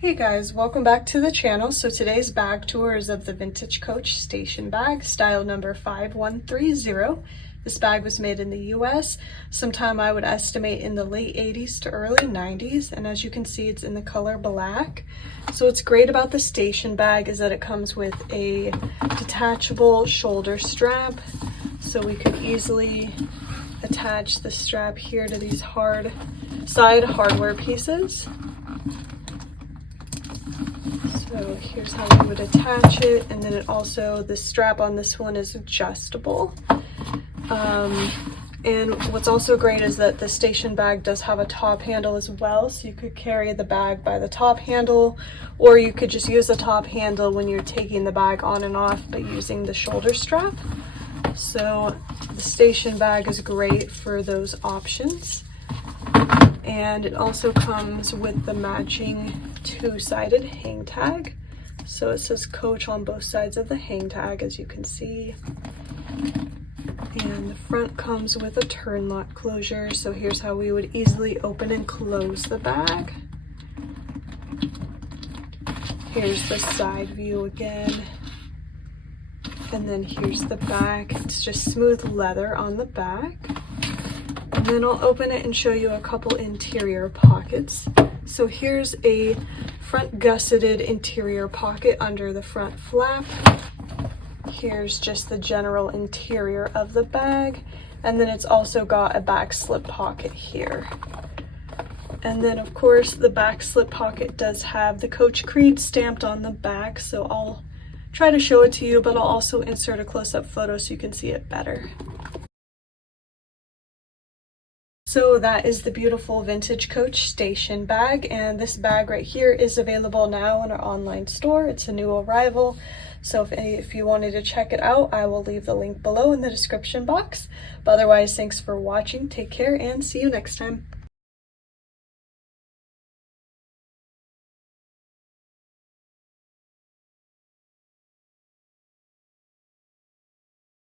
Hey guys, welcome back to the channel. So today's bag tour is of the Vintage Coach station bag, style number 5130. This bag was made in the US, sometime I would estimate in the late 80s to early 90s, and as you can see it's in the color black. So what's great about the station bag is that it comes with a detachable shoulder strap, so we could easily attach the strap here to these side hardware pieces. So here's how we would attach it, and then the strap on this one is adjustable. And what's also great is that the station bag does have a top handle as well, so you could carry the bag by the top handle, or you could just use the top handle when you're taking the bag on and off by using the shoulder strap. So the station bag is great for those options. And it also comes with the matching two-sided hang tag. So it says Coach on both sides of the hang tag, as you can see. And the front comes with a turn lock closure. So here's how we would easily open and close the bag. Here's the side view again. And then here's the back. It's just smooth leather on the back. And then I'll open it and show you a couple interior pockets. So here's a front gusseted interior pocket under the front flap. Here's just the general interior of the bag. And then it's also got a back slip pocket here. And then of course the back slip pocket does have the Coach Creed stamped on the back. So I'll try to show it to you, but I'll also insert a close-up photo so you can see it better. So that is the beautiful Vintage Coach station bag, and this bag right here is available now in our online store. It's a new arrival, so if you wanted to check it out, I will leave the link below in the description box. But otherwise, thanks for watching, take care, and see you next time.